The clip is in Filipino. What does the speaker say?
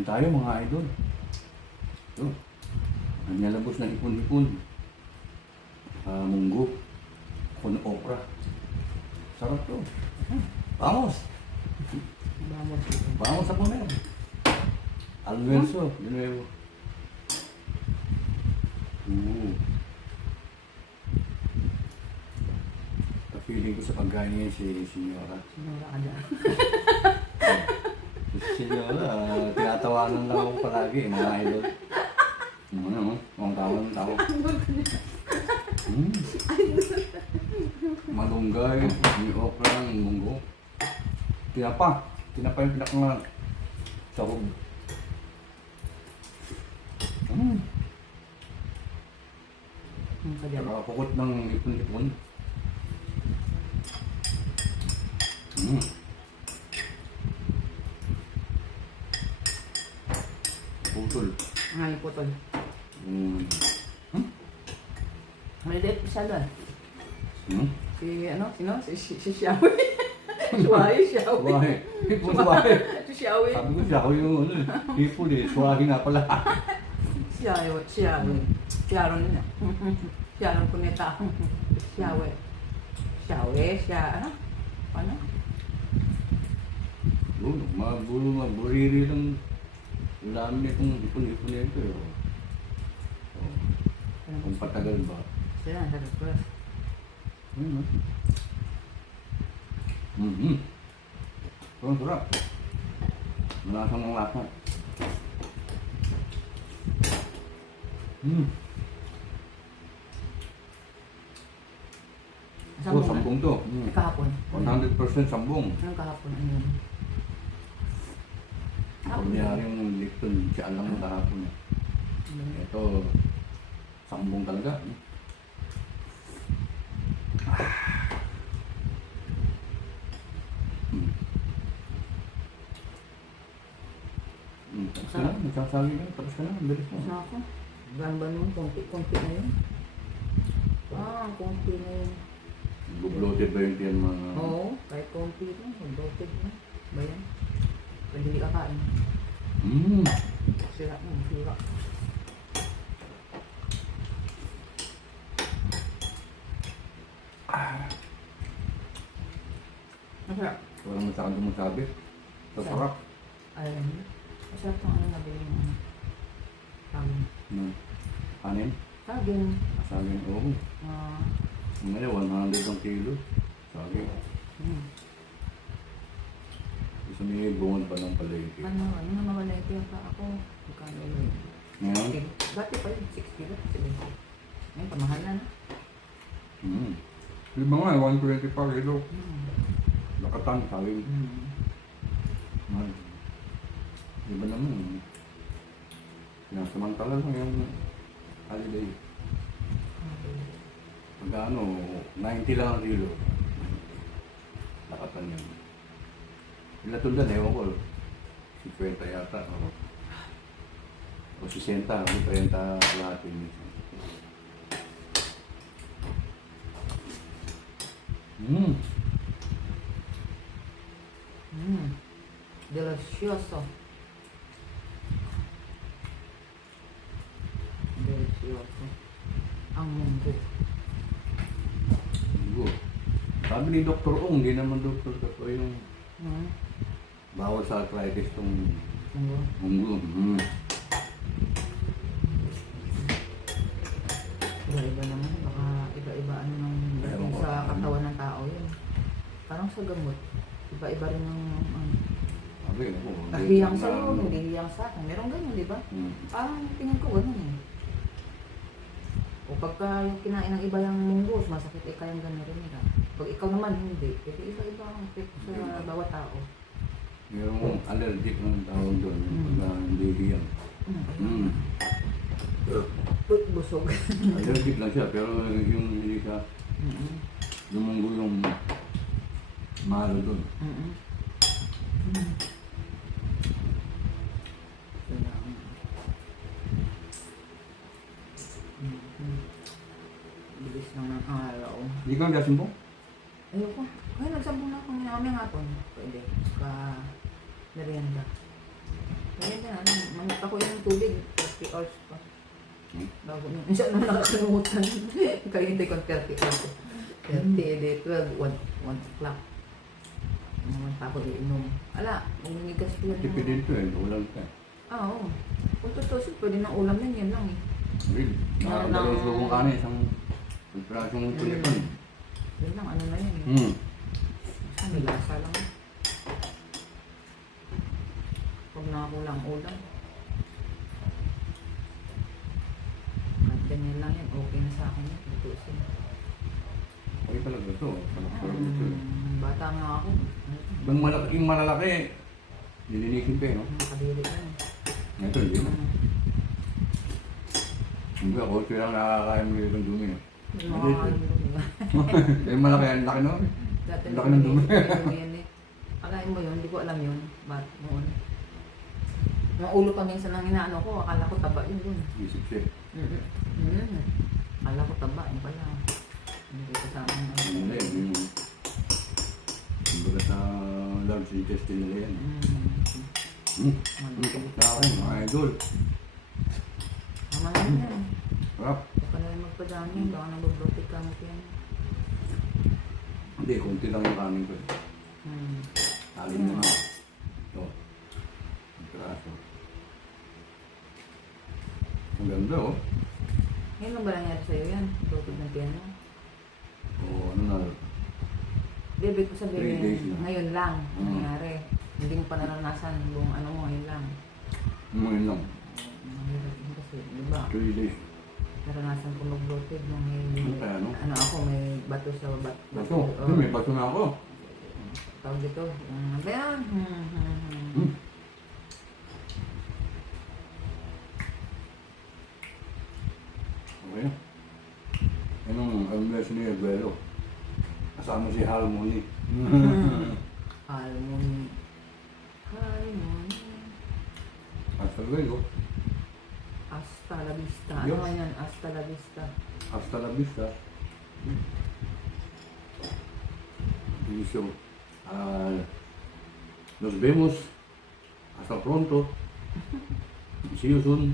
Kain tayo mga idol. Ito. Nalabos na ipon-ipon. Munggo. Con okra. Sarap to. Vamos! Vamos. Vamos a poner. Almuerzo. De nuevo. Kapiling ko sa pagkain niya si Senyora. Sinura ka dyan. Si Senyora, tinatawanan lang ako palagi, mga idol. Ang tao ng tao. Malunggay, may okra, munggo. Tinapa yung pinakangan. Sahog. Nakakukot ng ipon-ipon. Putol. Ay, putol. Malilit siya doon. Si ano? Sino? Si Xiaowi. Xiaowi. Suwahe. Ipon suwahe. Si Xiaowi. Sabi ko Xiaowi yung ano eh. Ipon eh. Suwahe nga pala. Xiaowi. Xiaowi na. Xiaowi punita. Xiaowi. Ano? Ano? Maburiri lang ulamin itong ipon-ipon nito eh. Kung patagal ba? Sila, sarap ko. Ang sarap. Malasang ang lasa. Sambong to. Kahapon. 100% sambong. Anong kahapon? Ano yun? Pagyaring Lipton, siya lang ang kahapon. Ito, sambong talaga. Tapos ka na, nagsasabi ka, tapos ka na, ang bilis mo. Tapos na ako. Ganban mo, konti na yun. Konti na yun. Bloated ba yung tiyan mga... Oo, kahit konti na, bloated na. Ba yan? Pwede di kakain. Sira mo, sira. Masarap. Walang masyadong dumasabi. Masarap. Alam mo, masarap ng ano nabili mo. Saging. Kanin? Saging. Saging, oo. Ngayon, 100 ang kilo. Saging. Gusto niya ibungan pa ng palengke. Ano na mamalengke pa ako. Magkano yun? Ngayon? Dati pa yun, 60 ba? 70. Ngayon, pamahal na. Lima nga, 120 pa kilo. Lakatan, saging. Iba naman. Samantala lang yung holiday. Pagka 90 lang ang kilo. Lakatan yun. Ilatundan, ewan ko. 50 yata. O 60, 30 lahat yun. Delicioso. Delicioso. Ang munggo. Munggo. Sabi ni Dr. Ong, hindi naman Dr. Kato yung bawal sa arthritis itong munggo. Iba-iba naman. Baka iba-iba ano nang sa katawan ng tao yun. Parang sa gamot. Iba-iba rin ng Sabi ko. hiyang sa'yo, hindi hiyang sa akin. Meron ganyan, di ba? Parang tingin ko ganun eh. O pagka yung kinain ng iba yung munggo, masakit eh kayang gano'n rin nila. Pag ikaw naman hindi, kasi iba-iba ang effect sa bawat tao. Yung allergic ng tawag doon, pagka hindi hiyang. Busog. Allergic lang siya, pero yung hindi siya, yung munggo yung mahalo doon. Bilis lang ng araw. Hindi ka nagsimbong? Ayoko. Ay, nagsambong na ako ng hapon. Pwede. Saka merienda. Kaya na, manit ako yung tubig. 30 hours pa. Hmm? Bago nyo. Isa naman nakakalimutan. Kaya hindi ko 30 hours. 30, edi 12, 1 o'clock. Naman pa ako iinom. Ala, umigas ko yan. Tipid din ito eh, ulam ka. Oo. Kung tutusin, pwede ng ulam yan, yan lang eh. Real. Dalawang sulong kanin, isang prasong tulipan. Yan lang, ano na yan eh. Hmm. Basta may lasa lang. Pag nakakulang ulam. Kahit ganyan lang yan, okay na sa akin yan. Tutusin. Okay talaga ito. Sarap ito. Bata nga ako. Yung malalaki, nilinisin pa eh, no? Nakadiri lang. Ito, hindi na. Hindi ako, ito lang nakakain mo yung dumi, no? Yung mga ano, diba? Yung malaki, ang laki, no? Dati Laki ng dumi. yan eh. Akalain mo yun, hindi ko alam yun. Ba't noon? Yung ulo pa minsan ng inaano ko, akala ko taba yun dun. Isip siya. Akala ko taba, yun pala. Hindi ko sa akin. Hindi, yung... Kumbaga sa large intestine nila yan. Sa akin, mga idol. Tama na yan. Sarap. Huwag ka na rin magpadami, baka nababrotik ka mo yan. Hindi, konti lang yung kanin ko. Talin na nga. Ito. Ang traso. Ang ganda, oh. Ngayon lang ba nangyari sa'yo yan? Brotod ng piano? Oo, ano na. Bebe ko 3 sabihin, days na. ngayon lang nangyari. Hindi mo pa naranasan buong ano mo, ngayon lang. Ngayon lang. Mahirap din kasi, di ba? 3 days. Naranasan ko mag-bloated nung Ano kaya, no? ano ako, may bato sa Bato. Ito, may bato na ako. Tawag dito, ano ba yan? Okay. Anong version ni Aguero? Kasama si Harmony. Harmony. Harmony. Hasta luego. Hasta la vista. Ano Yes. nga yan? Hasta la vista. Hasta la vista. Diviso. Nos vemos. Hasta pronto. See you soon.